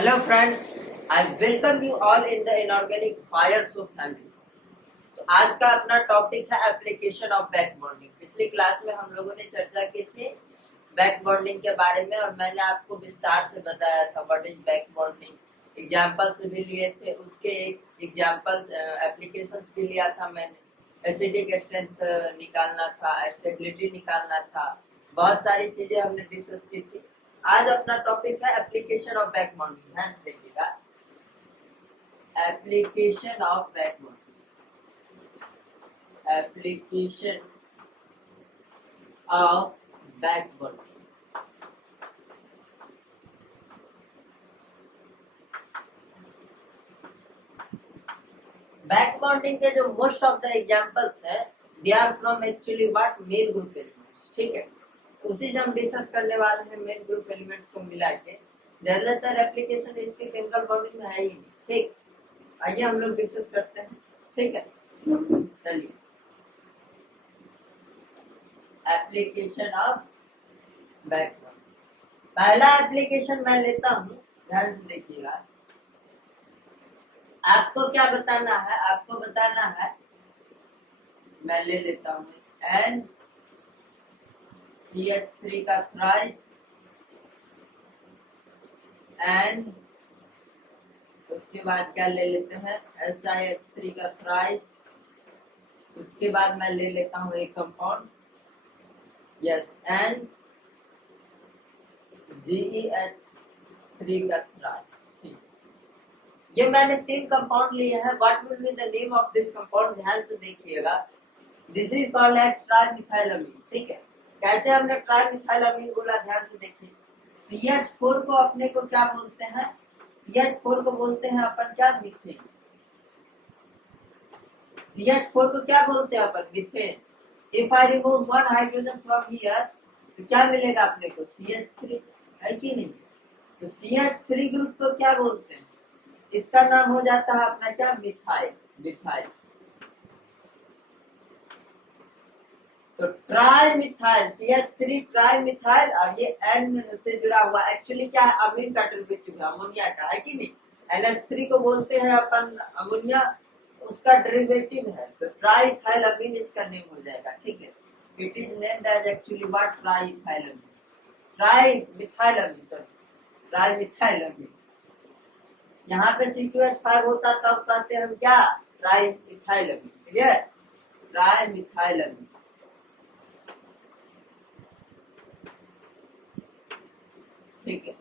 Hello friends, I welcome you all in the inorganic fire show family. तो आज का अपना टॉपिक है एप्लीकेशन ऑफ बैक बॉन्डिंग। पिछली क्लास में हम लोगों ने चर्चा की थी बैक बॉन्डिंग के बारे में और मैंने आपको विस्तार से बताया था what is back bonding. Examples भी लिए थे, उसके एक एग्जांपल एप्लीकेशंस भी लिया था मैंने। एसिडिक स्ट्रेंथ निकालना था, स्टेबिलिटी निकालना था, बहुत सारी चीजें हमने डिस्कस की थी। आज अपना टॉपिक है एप्लीकेशन ऑफ बैक बॉन्डिंग। ध्यान से देखिएगा, application of back bonding, application of back bonding. Back bonding के जो मोस्ट ऑफ द एग्जांपल्स है they are from actually what main group elements. ठीक है, उसी से हम डिस्कस करने वाले हैं मेन ग्रुप एलिमेंट्स को मिला के। ज्यादातर एप्लीकेशन इसके केमिकल बॉन्डिंग में है ही नहीं। ठीक, आइए हम लोग डिस्कस करते हैं। ठीक है, चलिए एप्लीकेशन ऑफ बैक बॉन्डिंग। पहला एप्लीकेशन मैं लेता हूँ, ध्यान से देखिएगा। आपको क्या बताना है, आपको बताना है, मैं ले लेता हूँ NCH3 का थ्राइस एंड उसके बाद क्या ले लेते हैं SiH3 का थ्राइस। उसके बाद मैं ले लेता हूँ एक कंपाउंड यस NGEH3 का थ्राइस। ये मैंने 3 कंपाउंड लिए हैं। What will be the name of this compound, ध्यान से देखिएगा। This is called as trimethylamine. ठीक है, कैसे हमने ट्राइमिथाइलअमीन बोला, ध्यान से देखिए। CH4 को अपने को क्या बोलते हैं, CH4 को बोलते हैं अपन क्या, मीथेन। CH4 को क्या बोलते हैं अपन, methane. If I remove one hydrogen from here तो क्या मिलेगा अपने को, CH3, है कि नहीं। तो CH3 ग्रुप को क्या बोलते हैं, इसका नाम हो जाता है अपना क्या, मिथाइल। मिथाइल तो ट्राइमिथाइल, CH3 ट्राइमिथाइल, और ये N से जुड़ा हुआ एक्चुअली क्या है, अमीन का डेरिवेटिव है, अमोनिया का, है कि नहीं। NH3 को बोलते हैं अपन अमोनिया, उसका डेरिवेटिव है, तो ट्राइथाइल अमीन इसका नेम हो जाएगा। ठीक है, it is named as actually what, triethyl amine, trimethyl amine, sorry trimethyl amine. यहाँ पे C2H5 होता तब कहते हैं हम क्या, ट्राइमिथाइलअमीन। क्लियर, ट्राइमिथाइलअमीन। ठीक है,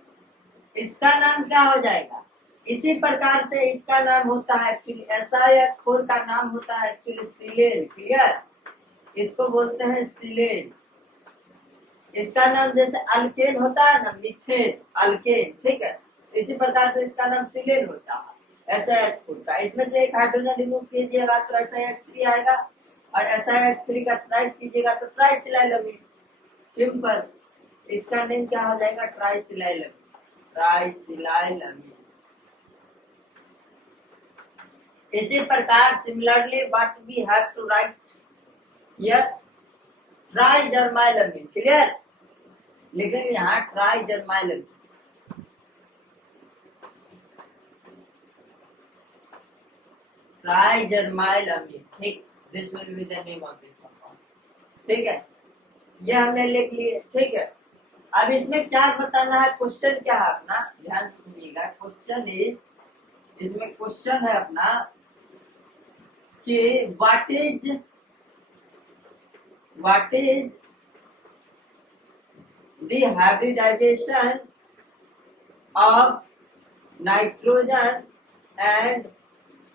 इसका नाम क्या हो जाएगा, इसी प्रकार से इसका नाम होता है एक्चुअली SiH4 का नाम होता है एक्चुअली सिलेन। क्लियर, इसको बोलते हैं सिलेन। इसका नाम जैसे अल्केन होता है ना, मीथेन अल्केन। ठीक है, इसी प्रकार से इसका नाम सिलेन होता है SiH4 का। इसमें से एक हाइड्रोजन रिमूव कीजिएगा तो SiH3 आएगा, और SiH3 का थ्राइस कीजिएगा तो ट्राइसिलाइलअमीन। सिंपल, इसका नेम क्या हो जाएगा, ट्राइसिलाइलअमीन, ट्राइसिलाइलअमीन। इसी प्रकार similarly what we have to write here, trigermylamine. Clear, लिखेंगे यहाँ ट्राइजर्माइलअमीन। ट्राइजर्माइलअमीन। ठीक, this will be the name of this compound. ठीक है, ये हमने लिख लिए। ठीक है, अब इसमें क्या बताना है, क्वेश्चन क्या है अपना, ध्यान से सुनिएगा। क्वेश्चन इज, इसमें क्वेश्चन है अपना कि what is the hybridization of nitrogen and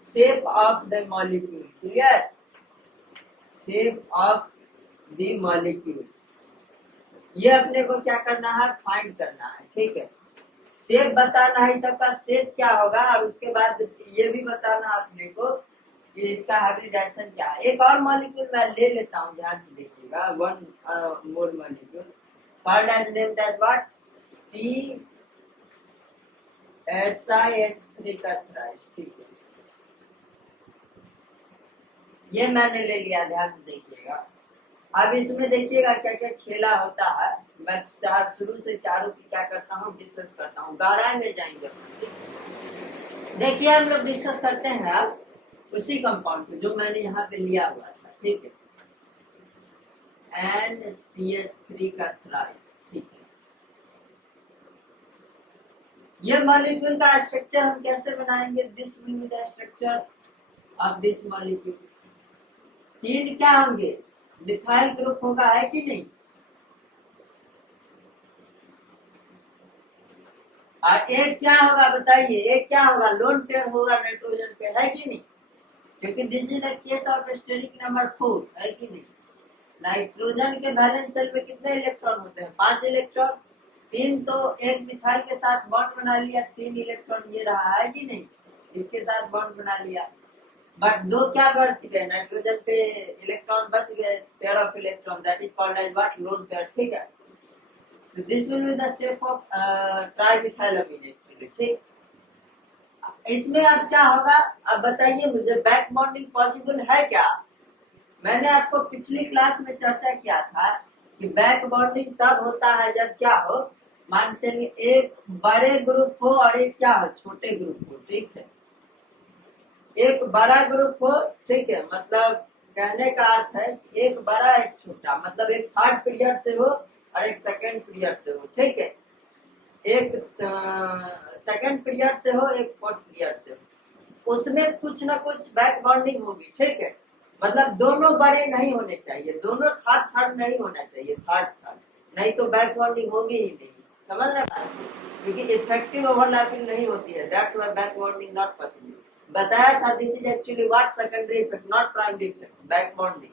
shape of the molecule. Clear, shape of the molecule, ये अपने को क्या करना है, फाइंड करना है। ठीक है, शेप बताना है, सबका शेप क्या होगा, और उसके बाद ये भी बताना है अपने को कि इसका हाइब्रिडाइजेशन क्या है। एक और मॉलिक्यूल मैं ले लेता हूँ, ध्यान से देखिएगा। One more molecule called as name that what, SiH3 का थ्राइस। ठीक है, ये मैंने ले लिया, ध्यान से देखिएगा। अब इसमें देखिएगा क्या क्या खेला होता है, मैं शुरू से चारों की क्या करता हूँ, डिस्कस करता हूँ, गहराई में जाएंगे। देखिए हम लोग डिस्कस करते हैं अब उसी कंपाउंड को जो मैंने यहाँ पे लिया हुआ था, ठीक है, NCH3 का थ्राइस, ठीक है। ये मॉलिक्यूल का स्ट्रक्चर हम कैसे बनाएंगे? This will be the structure of this molecule. तीन क्या होंगे? मिथाइल ग्रुप होगा, है कि नहीं? और एक क्या होगा बताइए? एक क्या होगा? लोन पेयर होगा नाइट्रोजन पे, है कि नहीं? क्योंकि this is the case of steric number 4, है कि नहीं? नाइट्रोजन के वैलेंस शेल में कितने इलेक्ट्रॉन होते हैं? 5 इलेक्ट्रॉन। 3 तो एक मिथाइल के साथ बॉन्ड बना लिया, 3 इलेक्ट्रॉन ये रहा, है कि नहीं? इसके साथ बॉन्ड बना लिया, बट दो क्या बच गए? नाइट्रोजन पे इलेक्ट्रॉन बच गए, pair of electron, that is called as what? Lone pair, ठीक है। तो this will be the shape of trimethylamine actually, ठीक। इसमें अब क्या होगा? अब बताइए मुझे, बैक बॉन्डिंग पॉसिबल है क्या? मैंने आपको पिछली क्लास में चर्चा किया था कि बैक बॉन्डिंग तब होता है जब क्या हो, मान चलिए एक बड़े ग्रुप हो और एक क्या हो, छोटे ग्रुप हो, ठीक है। एक बड़ा ग्रुप हो, ठीक है, मतलब कहने का अर्थ है कि एक बड़ा एक छोटा, मतलब एक थर्ड पीरियड से हो और एक सेकेंड पीरियड से हो, ठीक है। एक सेकेंड पीरियड से हो, एक फोर्थ पीरियड से हो, उसमें कुछ ना कुछ बैक बॉन्डिंग होगी, ठीक है। मतलब दोनों बड़े नहीं होने चाहिए, दोनों थर्ड थर्ड नहीं होना चाहिए, थर्ड थर्ड, नहीं तो बैक बॉन्डिंग होगी ही नहीं, समझ रहे हैं? क्योंकि इफेक्टिव ओवरलैपिंग नहीं होती है, that's why back bonding not possible. बताया था this is actually what? Secondary effect, not primary effect, back bonding,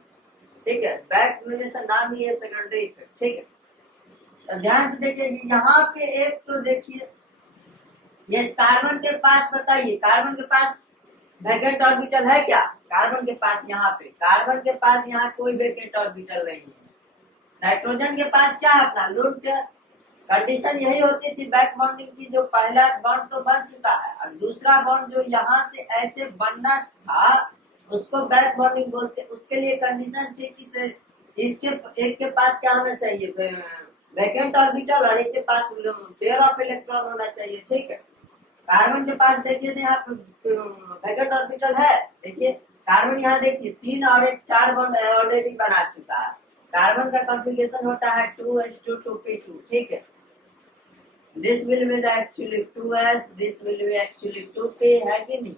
ठीक है। बैक जैसा नाम ही है सेकेंडरी इफेक्ट, ठीक है। तो ध्यान से देखिए, यहाँ पे एक तो देखिए ये कार्बन के पास, बताइए कार्बन के पास वैकेंट ऑर्बिटल है क्या? कार्बन के पास यहाँ पे, कार्बन के पास यहाँ कोई वैकेंट ऑर्बिटल नहीं है। नाइट्रोजन के पास क्या है? अपना लोन पेयर। कंडीशन यही होती थी बैक बॉन्डिंग की, जो पहला बॉन्ड तो बन चुका है और दूसरा बॉन्ड जो यहाँ से ऐसे बनना था उसको बैक बॉन्डिंग बोलते। उसके लिए कंडीशन थी कि इसके एक के पास क्या होना चाहिए? वैकेंट ऑर्बिटल, और एक के पास पेयर ऑफ इलेक्ट्रॉन होना चाहिए, ठीक है। कार्बन के पास देखिए यहाँ वैकेंट ऑर्बिटल है, देखिए कार्बन यहाँ देखिए 3 और एक 4 बॉन्ड ऑलरेडी बना चुका है। कार्बन का कॉन्फ़िगरेशन होता है 2s2 2p2, ठीक है। This will be the actually 2s, this will be actually 2p, है कि नहीं?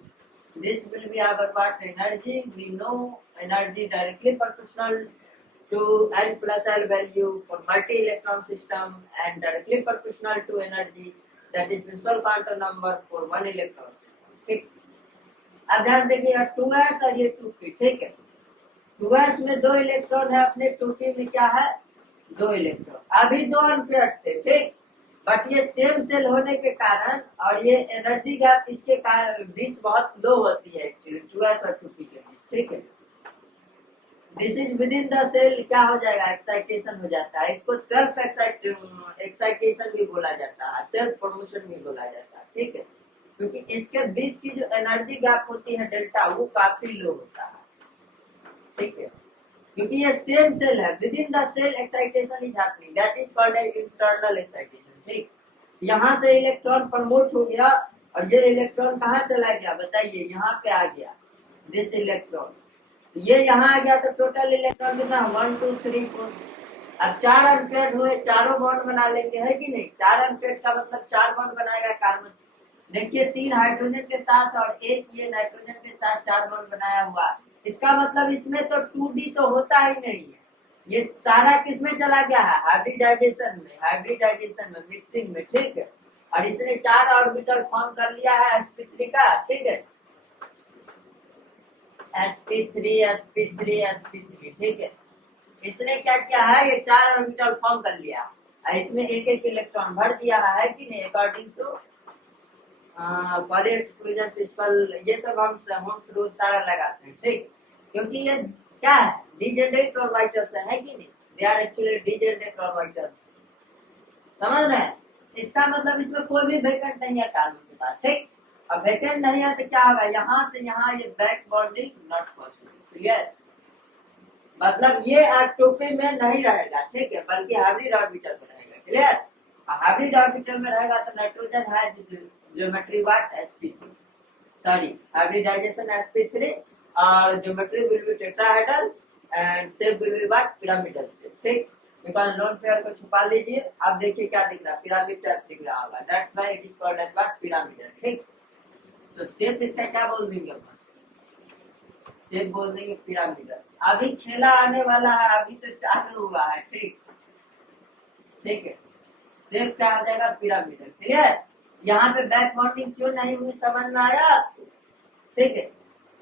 This will be our what? Energy. We know energy directly proportional to N plus L value for multi-electron system and directly proportional to energy, that is principal quantum number for one electron system, ठीक। अब ध्यान देखिए 2s और ये 2p, ठीक है। 2s में 2 electron है अपने, 2p में क्या है? 2 इलेक्ट्रॉन। अभी 2 अनपेयर्ड थे, ठीक, बट ये सेम सेल होने के कारण और ये एनर्जी गैप इसके बीच बहुत लो होती है एक्चुअली 2s और 2p के बीच, ठीक है। This is within the shell, क्या हो जाएगा? एक्साइटेशन हो जाता है। इसको सेल्फ एक्साइटेशन भी बोला जाता है, सेल्फ प्रमोशन भी बोला जाता है, ठीक है। क्योंकि इसके बीच की जो एनर्जी गैप होती है डेल्टा, वो काफी लो होता है, ठीक है। क्योंकि ये सेम सेल है, within the shell excitation is happening, that is called as internal excitation, ठीक। यहाँ से इलेक्ट्रॉन प्रमोट हो गया और ये इलेक्ट्रॉन कहाँ चला गया बताइए? यहाँ पे आ गया दिस इलेक्ट्रॉन, ये यहाँ आ गया तो टोटल इलेक्ट्रॉन कितना? 1 2 3 4। अब 4 अनपेयर्ड हुए, चारों बॉन्ड बना लेंगे, है कि नहीं? 4 अनपेयर्ड का मतलब 4 बॉन्ड बनाएगा कार्बन। देखिए 3 हाइड्रोजन के साथ और एक ये नाइट्रोजन के साथ 4 बॉन्ड बनाया हुआ। इसका मतलब इसमें तो 2d तो होता ही नहीं है, ये सारा किसमें चला गया है? हाइब्रिडाइजेशन में, हाइब्रिडाइजेशन में, मिक्सिंग में, ठीक है। और इसने 4 ऑर्बिटल फॉर्म कर लिया है sp3 का, ठीक है। sp3 sp3 sp3, ठीक है। इसने क्या किया है? ये 4 ऑर्बिटल फॉर्म कर लिया, इसमें एक एक इलेक्ट्रॉन भर दिया है कि नहीं? According to Pauli exclusion principle, ये सब हम रूल सारा लगाते हैं, ठीक। क्योंकि ये क्या है? डिजेनरेट ऑर्बिटल्स है कि नहीं? They are actually degenerate orbitals, समझ रहे हैं? इसका मतलब इसमें कोई भी वैकेंट नहीं है कार्बन के पास, ठीक। अब वैकेंट नहीं है तो क्या होगा? यहाँ से यहाँ ये back bonding not possible, clear? मतलब ये टोपी में नहीं रहेगा, ठीक है, बल्कि हाइब्रिड ऑर्बिटल में रहेगा। क्लियर? हाइब्रिड ऑर्बिटल में रहेगा तो नाइट्रोजन है geometry what sp3, sorry hybridisation sp3, और geometry will be tetrahedral and shape will be what pyramidal shape, ठीक। बिकॉज़ लोन पेयर को छुपा लीजिए, आप देखिए क्या दिख रहा है, पिरामिड टाइप दिख रहा होगा, that's why it is called as what pyramidal, ठीक। तो शेप इसका क्या बोल देंगे अपन, शेप बोल देंगे पिरामिडल। अभी खेला आने वाला है, अभी तो चालू हुआ है, ठीक, ठीक है। शेप क्या हो जाएगा, पिरामिडल। क्लियर? यहाँ पे बैक बॉन्डिंग क्यों नहीं हुई समझ में आया आपको, ठीक है।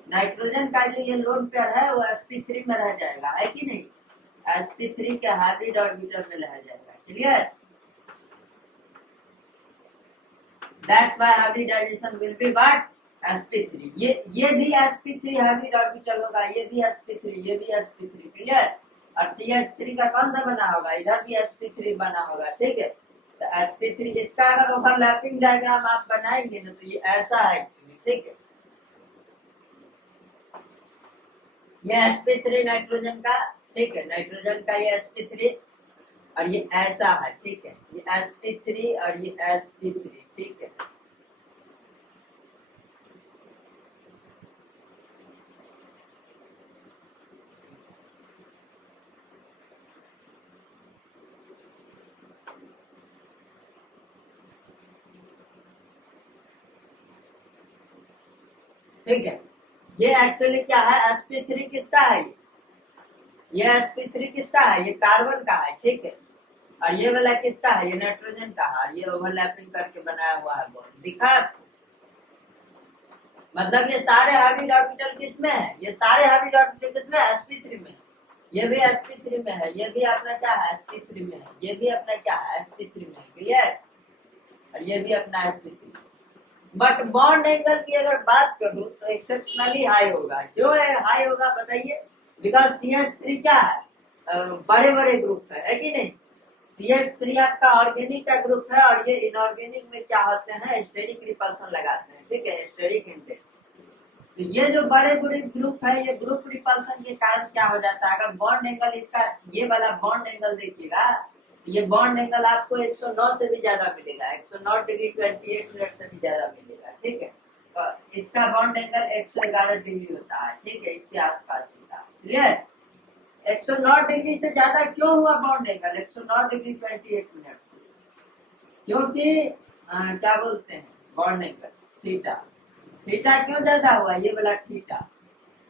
नाइट्रोजन का जो ये लोन पेयर है वो sp3 में रह जाएगा, है कि नहीं, sp3 के हाइब्रिड ऑर्बिटल में रह जाएगा। Clear? That's why hybridization will be what sp3। ये भी sp3 हाइब्रिड ऑर्बिटल होगा, ये भी sp3, ये भी sp3। क्लियर? और ch3 का कौन सा बना होगा, इधर भी sp3 बना होगा, ठीक है। तो sp3 इसका अगर ओवरलैपिंग डायग्राम आप बनाएंगे ना तो ये ऐसा है एक्चुअली, ठीक है। ये sp3 नाइट्रोजन का, ठीक है, नाइट्रोजन का ये sp3 और ये ऐसा है, ठीक है, ये sp3 और ये sp3, ठीक है। ठीक है, ये एक्चुअली क्या है, sp3 किसका है, ये sp3 किसका है, ये कार्बन का है, ठीक है। और ये वाला किसका है, ये नाइट्रोजन का है, और ये ओवरलैपिंग करके बनाया हुआ है बॉन्ड, दिखा आपको? मतलब ये सारे हाइब्रिड ऑर्बिटल किसमें है, ये सारे हाइब्रिड ऑर्बिटल किसमें है, sp3 में। ये भी sp3 में है, ये भी अपना क्या है, sp3 में है, ये भी अपना क्या है, sp3 में है। क्लियर? और ये भी अपना sp3। बट बॉन्ड एंगल की अगर बात करूं तो एक्सेप्शनली हाई होगा। क्यों है हाई होगा बताइए? बिकॉज CH3 क्या है, बड़े बड़े ग्रुप है कि नहीं। CH3 आपका ऑर्गेनिक का ग्रुप है और ये इनऑर्गेनिक में क्या होते हैं, स्टेरिक रिपल्सन लगाते हैं, ठीक है, स्टेरिक इंडेक्स। तो ये जो बड़े बड़े ग्रुप है, ये ग्रुप रिपल्सन के कारण क्या हो जाता है, अगर बॉन्ड एंगल इसका ये वाला बॉन्ड एंगल देखिएगा, ये बॉन्ड एंगल आपको 109 से भी ज्यादा मिलेगा, 109 डिग्री 28 मिनट से भी ज्यादा मिलेगा, ठीक है। तो इसका बॉन्ड एंगल 111 डिग्री होता है, ठीक है, इसके आसपास होता है। क्लियर? 109 डिग्री से ज्यादा क्यों हुआ बॉन्ड एंगल 109 डिग्री 28 मिनट, क्योंकि क्या बोलते हैं बॉन्ड एंगल थीटा। थीटा क्यों ज्यादा हुआ, ये वाला थीटा,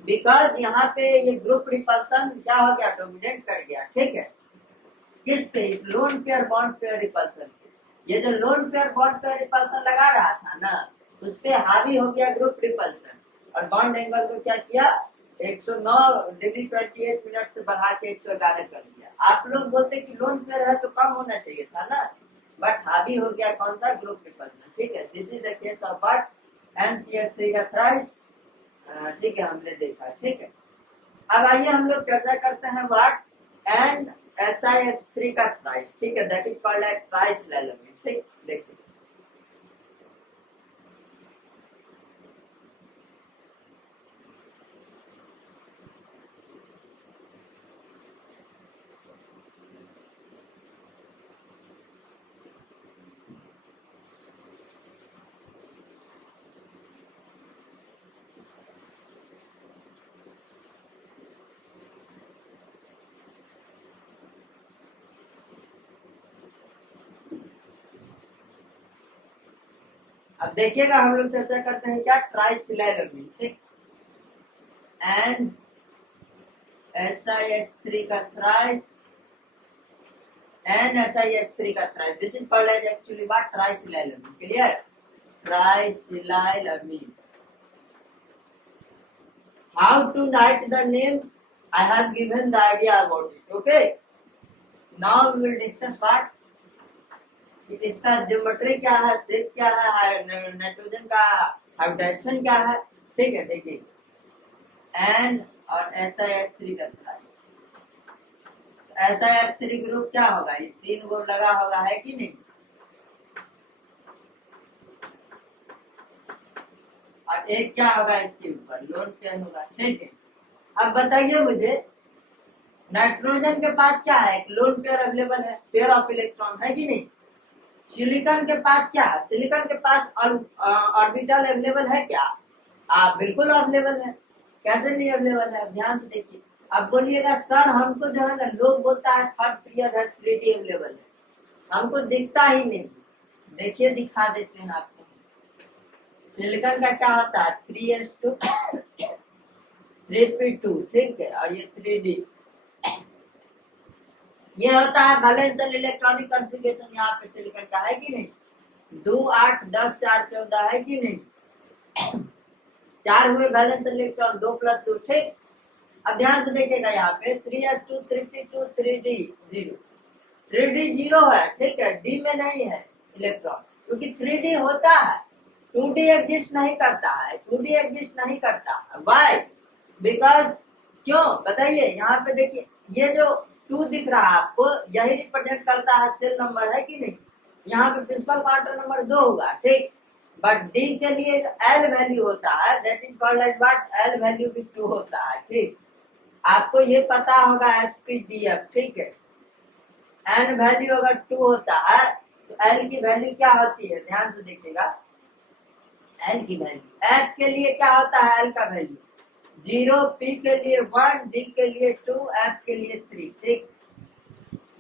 बिकॉज यहाँ पे ये ग्रुप रिपल्सन क्या हो गया, डोमिनेट कर गया, ठीक है। किस पे, इस lone pair bond pair repulsion पे। ये जो lone pair bond pair repulsion लगा रहा था ना, उस पे हावी हो गया ग्रुप रिपल्सन, और बॉन्ड एंगल को क्या किया, 109 डिग्री 28 मिनट से बढ़ा के 111 कर दिया। आप लोग बोलते कि लोन पेयर है तो कम होना चाहिए था ना, बट हावी हो गया कौन सा, ग्रुप रिपल्सन, ठीक है। This is the case of what, NCH3 का थ्राइस, ठीक है, हमने देखा, ठीक है। अब आइए हम लोग चर्चा करते हैं व्हाट एंड SiH3 का थ्राइस, ठीक है, दैट इज कॉल्ड एज ट्राइसलैलोमेन, ठीक। देखिए अब देखिएगा, हम लोग चर्चा करते हैं क्या, ट्राइसलैलोमेन, ठीक, एंड SiH3 का थ्राइस and SiH3 का thrice. This is called as actually what, tricyclilamine. Clear? Tricyclilamine. How to write the name? I have given the idea about it. Okay. Now we will discuss what. इसका geometry क्या है, shape क्या है, nitrogen का hybridisation क्या है, ठीक है। देखिए N और SiH3 का थ्राइस। SiH3 ग्रुप क्या होगा, ये 3 गो लगा होगा, है कि नहीं। और एक क्या होगा इसके ऊपर, लोन पेयर होगा, ठीक है। अब बताइए मुझे नाइट्रोजन के पास क्या है, एक लोन पेयर अवेलेबल है, पेयर ऑफ इलेक्ट्रॉन है कि नहीं। सिलिकॉन के पास क्या है, सिलिकॉन के पास ऑर्बिटल अवेलेबल है क्या, बिल्कुल अवेलेबल है। कैसे नहीं अवेलेबल है, ध्यान से देखिए। अब बोलिएगा सर हमको जो है ना, लोग बोलता है थर्ड पीरियड है, 3D अवेलेबल है, हमको दिखता ही नहीं। देखिए दिखा देते हैं आपको। सिलिकॉन का क्या होता है, 3s2 3p2, ठीक है, और ये 3D। ये होता है वैलेंस एंड इलेक्ट्रॉनिक कॉन्फ़िगरेशन। यहाँ पे सिलिकॉन का है कि नहीं, 2 8 10 4 14 है कि नहीं। 4 हुए वैलेंस इलेक्ट्रॉन, 2 + 2, ठीक। अब ध्यान से देखिएगा यहाँ पे 3s2 3p2 3d 0, 3d 0 है, ठीक है, d में नहीं है इलेक्ट्रॉन, क्योंकि 3d होता है, 2d एग्जिस्ट नहीं करता है, 2d एग्जिस्ट नहीं करता है। व्हाई, बिकॉज, क्यों बताइए। यहाँ पे देखिए ये जो 2 दिख रहा है आपको, यही रिप्रेजेंट करता है सेल नंबर, है कि नहीं। यहाँ पे प्रिंसिपल क्वांटम नंबर 2 होगा, ठीक। बट डी के लिए एल वैल्यू होता है, that is called as what, L value भी 2 होता है, ठीक। आपको ये पता होगा एसपीडीएफ, ठीक है। एन वैल्यू अगर 2 होता है तो एल की वैल्यू क्या होती है, ध्यान से देखिएगा। एल की वैल्यू, एस के लिए क्या होता है, एल का वैल्यू 0, पी के लिए 1, डी के लिए 2, एफ के लिए 3, ठीक।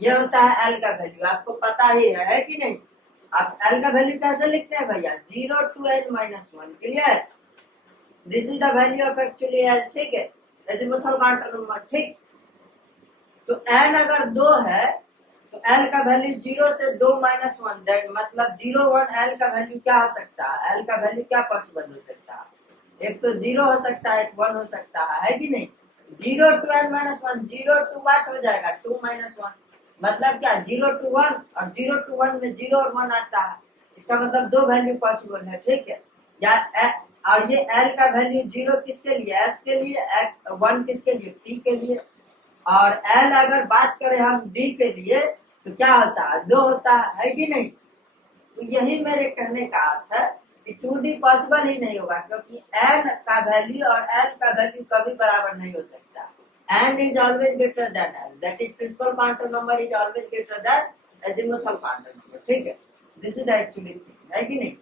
ये होता है एल का वैल्यू, आपको पता ही है कि नहीं। आप एल का वैल्यू कैसे लिखते हैं भैया, 0 to n - 1, clear. This is the value of actually L, ठीक है, एजिमुथल क्वांटम नंबर, ठीक। तो n अगर 2 है तो l का वैल्यू 0 से 2 - 1, दैट मतलब 0 1, l का वैल्यू क्या हो सकता है, l का वैल्यू क्या पॉसिबल हो सकता है, एक तो 0 हो सकता है, एक 1 हो सकता है कि नहीं। 0 to n - 1, 0 to what हो जाएगा, 2 - 1, मतलब क्या 0 to 1, और 0 to 1 में 0 और 1 आता है, इसका मतलब 2 वैल्यू पॉसिबल है, ठीक है। या और ये l का वैल्यू 0 किसके लिए, s के लिए, 1 किसके लिए, p के लिए, और l अगर बात करें हम d के लिए तो क्या होता है, 2 होता है कि नहीं। तो यही मेरे कहने का अर्थ है कि 2D पॉसिबल ही नहीं होगा, क्योंकि n का वैल्यू और l का वैल्यू कभी बराबर नहीं हो सकता। n is always greater than l, that is principal quantum number is always greater than azimuthal quantum number, ठीक है। दिस इज एक्चुअली थिंग, है कि नहीं।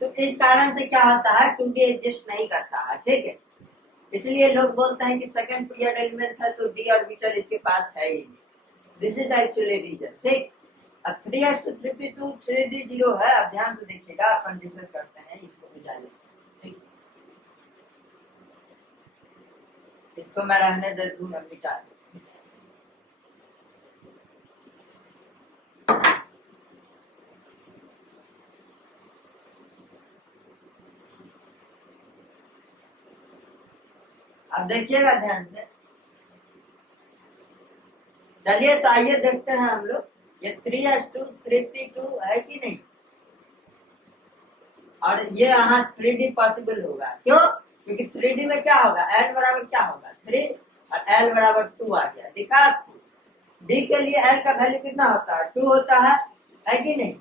तो इस कारण से क्या होता है, 2D एग्जिस्ट नहीं करता है, ठीक है। इसलिए लोग बोलते हैं कि सेकंड पीरियड एलिमेंट है तो डी ऑर्बिटल इसके पास है ही नहीं। दिस इज एक्चुअली रीजन, ठीक। अब 3s2 3p2 3d 0 है। अब ध्यान से देखिएगा, अपन डिस्कस करते हैं, इसको भी डालें, ठीक। इसको मैं रहने दे दूं, मिटा दूं। अब देखिएगा ध्यान से, चलिए तो आइए देखते हैं हम लोग, ये 3s2 3p2 है कि नहीं, और ये यहाँ 3D पॉसिबल होगा, क्यों, क्योंकि 3D में क्या होगा, n बराबर क्या होगा 3 और l बराबर 2 आ गया, दिखा आपको। d के लिए l का वैल्यू कितना होता है, 2 होता है कि नहीं।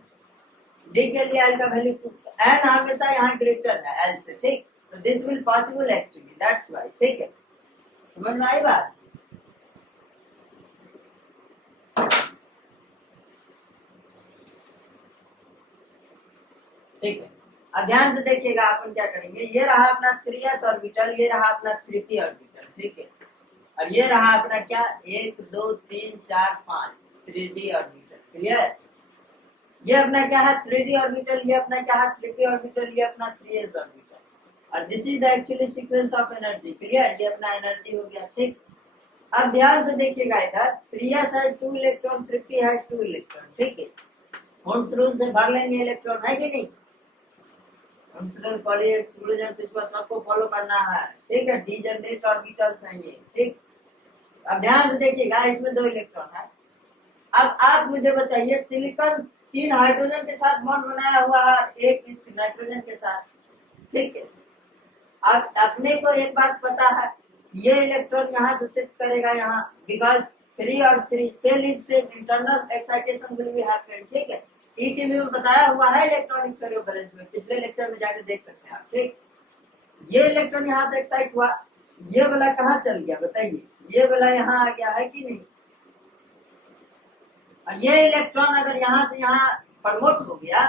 d के लिए l का वैल्यू 2, n हमेशा यहाँ ग्रेटर है l से, ठीक। तो this will possible actually, that's why, ठीक है। समझ में आई बात। ठीक है, अब ध्यान से देखिएगा, अपन क्या करेंगे, ये रहा अपना 3s ऑर्बिटल, ये रहा अपना 3p ऑर्बिटल, ठीक है, और ये रहा अपना क्या 1 2 3 4 5 3d ऑर्बिटल, क्लियर। ये अपना क्या है 3d ऑर्बिटल, ये अपना क्या है 3p ऑर्बिटल, ये अपना 3s ऑर्बिटल, और this is the actually sequence of energy, clear. ये अपना एनर्जी हो गया, ठीक। अब ध्यान से देखिएगा, इधर 3s है 2 इलेक्ट्रॉन, 3p है 2 इलेक्ट्रॉन, ठीक है। होल्स रूल से भर लेंगे इलेक्ट्रॉन, है कि नहीं। सबको फॉलो करना है, ठीक है। डीजनरेट ऑर्बिटल्स हैं ये, ठीक। अब ध्यान से देखिएगा, इसमें 2 इलेक्ट्रॉन है। अब आप मुझे बताइए, सिलिकॉन 3 हाइड्रोजन के साथ बॉन्ड बनाया हुआ है, एक इस नाइट्रोजन के साथ, ठीक है। अब अपने को एक बात पता है, ये इलेक्ट्रॉन यहाँ से शिफ्ट करेगा यहाँ, बिकॉज 3 और 3 shell is same, internal excitation will be happen, ठीक है। ईटीवी में बताया हुआ है इलेक्ट्रॉनिक बैलेंस में, पिछले लेक्चर में जाकर देख सकते हैं आप, ठीक। ये इलेक्ट्रॉन यहाँ से एक्साइट हुआ, ये वाला कहाँ चल गया बताइए, ये वाला यहाँ आ गया है कि नहीं। और ये इलेक्ट्रॉन अगर यहाँ से यहाँ प्रमोट हो गया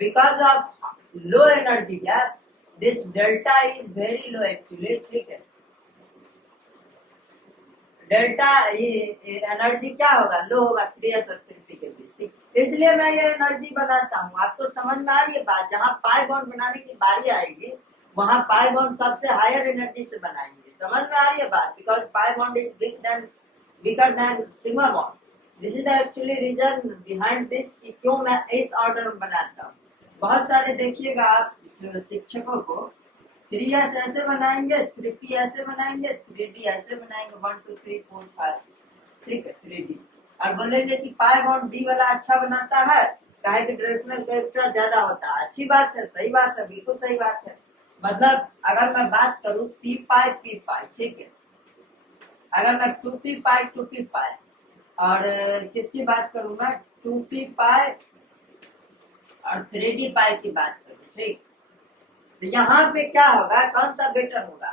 because of low energy gap, this delta is very low actually, ठीक है। डेल्टा एनर्जी क्या होगा, लो होगा 3s और 3p के बीच, ठीक। इसलिए मैं ये एनर्जी बनाता हूँ। आपको समझ में आ रही है बात, जहाँ पाई बॉन्ड बनाने की बारी आएगी वहां पाई बॉन्ड सबसे हायर एनर्जी से बनाएंगे, समझ में आ रही है बात, because pi bond is bigger than sigma bond. This is actually reason behind this कि क्यों मैं इस ऑर्डर में बनाता हूँ। बहुत सारे देखिएगा आप शिक्षकों को 3s ऐसे बनाएंगे, 3p ऐसे बनाएंगे, 3d ऐसे बनाएंगे, 1 2 3 4 5, ठीक है 3d, और बोलेंगे कि पाई बॉन्ड डी वाला अच्छा बनाता है, काहे कि डायरेक्शनल कैरेक्टर ज्यादा होता है। अच्छी बात है, सही बात है, बिल्कुल सही बात है। मतलब अगर मैं बात करूं p पाई, ठीक है, अगर मैं 2p पाई, 2p पाई, और किसकी बात करूं मैं 2p पाई और 3d पाई की बात करूं, ठीक। तो यहाँ पे क्या होगा, कौन सा बेटर होगा,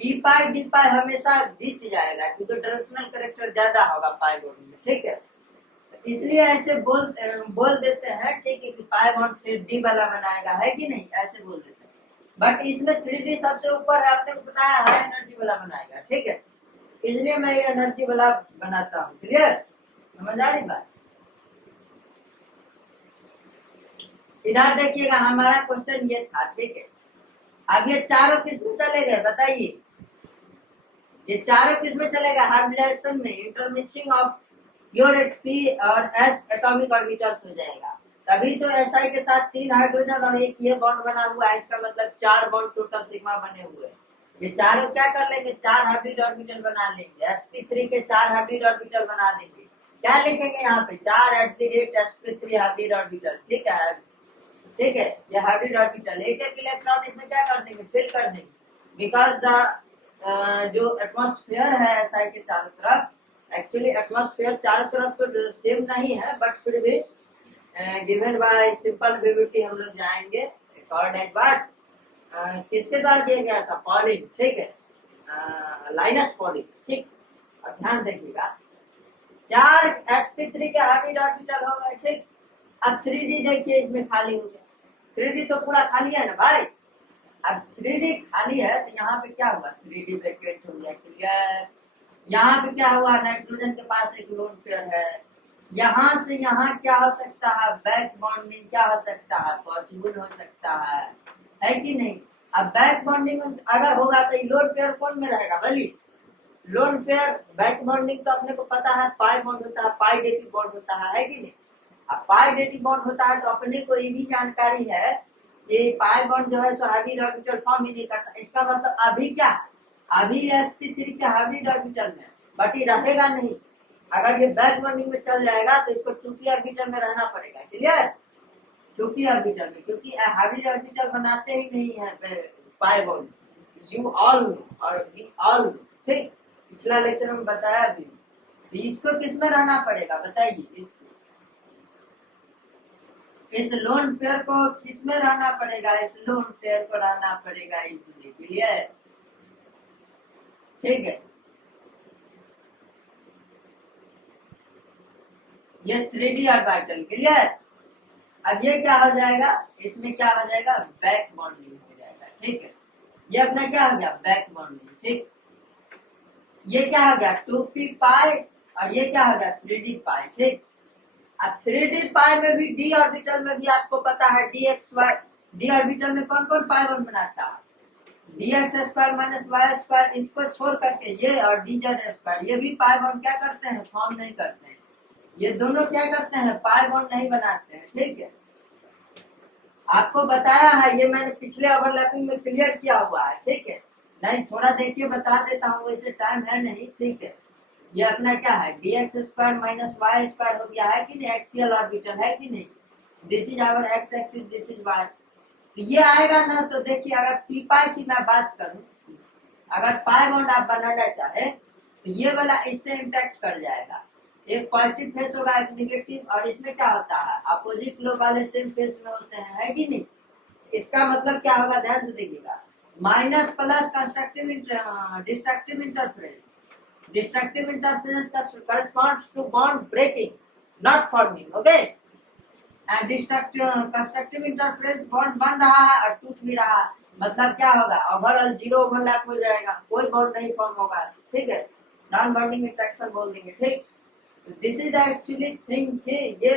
पी पाई डी पाई हमेशा जीत जाएगा क्योंकि डायरेक्शनल कैरेक्टर ज्यादा होगा पाई बॉन्ड में, ठीक है। तो इसलिए ऐसे बोल देते हैं, ठीक है, कि पाई बॉन्ड 3d वाला बनाएगा, है कि नहीं, ऐसे बोल देते हैं। बट इसमें 3d सबसे ऊपर है, आपने को बताया हाई एनर्जी वाला बनाएगा, ठीक है। इसलिए मैं ये एनर्जी वाला बनाता हूँ, क्लियर, समझ आ रही बात। इधर देखिएगा हमारा क्वेश्चन ये था, ठीक है। अब ये चारों किस में चले गए बताइए, ये चारों किस में चलेगा, हाइब्रिडाइजेशन में, इंटरमिक्सिंग ऑफ योर p और s एटॉमिक ऑर्बिटल्स हो जाएगा। तभी तो si के साथ 3 हाइड्रोजन और एक ये बॉन्ड बना हुआ है, इसका मतलब 4 बॉन्ड टोटल सिग्मा बने हुए हैं। ये चारों क्या कर लेंगे, 4 हाइब्रिड ऑर्बिटल बना लेंगे, sp3 के 4 हाइब्रिड ऑर्बिटल बना लेंगे। क्या लिखेंगे यहाँ पे, 4 sp3 हाइब्रिड ऑर्बिटल, ठीक है, ठीक है। ये हाइब्रिड ऑर्बिटल एक एक इलेक्ट्रॉन इसमें क्या कर देंगे, फिल कर देंगे, बिकॉज द जो एटमॉस्फेयर है SI के चारों तरफ, एक्चुअली एटमॉस्फेयर चारों तरफ तो सेम नहीं है, बट फिर भी गिवन बाय सिंपल ग्रेविटी हम लोग जाएंगे कॉल्ड एज व्हाट, किसके द्वारा दिया गया था, पॉलिंग, ठीक है, लाइनस पॉलिंग, ठीक। अब ध्यान देखिएगा, 4 sp3 के हाइब्रिड ऑर्बिटल हो गए, ठीक। अब 3d देखिए इसमें खाली हो गया, 3d तो पूरा खाली है ना भाई। अब 3d खाली है तो यहाँ पे क्या हुआ, 3d वैकेंट हो गया, क्लियर। यहाँ पे क्या हुआ, नाइट्रोजन के पास एक लोन पेयर है, यहाँ से यहाँ क्या हो सकता है, बैक बॉन्डिंग क्या हो सकता है, पॉसिबल हो सकता है कि नहीं। अब बैक बॉन्डिंग अगर होगा तो लोन पेयर कौन में रहेगा बली, लोन पेयर बैक बॉन्डिंग तो अपने को पता है पाई बॉन्ड होता है, पाई डेटिव बॉन्ड होता है कि नहीं। अब पाई डेटिव बॉन्ड होता है तो अपने को ये भी जानकारी है कि पाई बॉन्ड जो है सो हाइब्रिड ऑर्बिटल फॉर्म ही नहीं करता। इसका मतलब अभी क्या, अभी sp3 के हाइब्रिड ऑर्बिटल में, बट ये रहेगा नहीं। अगर ये बैक बॉन्डिंग में चल जाएगा तो इसको 2p ऑर्बिटल में रहना पड़ेगा, क्लियर, 2p ऑर्बिटल में, क्योंकि हाइब्रिड ऑर्बिटल बनाते ही नहीं है पाई बॉन्ड, यू ऑल और वी ऑल, ठीक। पिछला लेक्चर में बताया भी, तो इसको किस में रहना पड़ेगा बताइए, इसको इस लोन पेयर को किस में रहना पड़ेगा, इस लोन पेयर को रहना पड़ेगा इसमें, क्लियर, ठीक है। ये 3d ऑर्बिटल, क्लियर। अब ये क्या हो जाएगा, इसमें क्या हो जाएगा, बैक बॉन्डिंग हो जाएगा, ठीक है। ये अपना क्या हो गया, बैक बॉन्डिंग, ठीक। ये क्या हो गया 2p पाई और ये क्या हो गया 3d पाई, ठीक। अब 3d पाई में भी d ऑर्बिटल में भी आपको पता है dxy, d ऑर्बिटल में कौन कौन पाई बॉन्ड बनाता है, dx square minus Y square, इसको छोड़ करके ये और dz स्क्वायर, ये भी पाई बॉन्ड क्या करते हैं, फॉर्म नहीं करते हैं। ये दोनों क्या करते हैं, पाई बॉन्ड नहीं बनाते हैं, ठीक है। आपको बताया है, ये मैंने पिछले ओवरलैपिंग में क्लियर किया हुआ है, ठीक है। नहीं थोड़ा देखिए बता देता हूँ, वैसे टाइम है नहीं, ठीक है। ये अपना क्या है, dx square minus Y square हो गया है कि नहीं, एक्सियल ऑर्बिटल है कि नहीं, this is our X axis, this is Y. तो ये आएगा ना, तो देखिए अगर पी पाई की मैं बात करूं, अगर पाई बॉन्ड आप बनाना चाहे तो ये वाला इससे इंटैक्ट कर जाएगा, एक पॉजिटिव फेस होगा एक निगेटिव, और इसमें क्या होता है, अपोजिट लोब वाले सेम फेस में होते हैं, है कि नहीं। इसका मतलब क्या होगा, ध्यान से देखिएगा, minus plus constructive destructive interference, destructive interference का corresponds to bond breaking not forming, okay, and destructive constructive interference bond बन रहा है और टूट भी रहा है, मतलब क्या होगा, ओवरऑल जीरो ओवरलैप हो जाएगा, कोई बॉन्ड नहीं फॉर्म होगा, ठीक है, नॉन बॉन्डिंग इंटरेक्शन बोल देंगे, ठीक। दिस इज एक्चुअली थिंग कि ये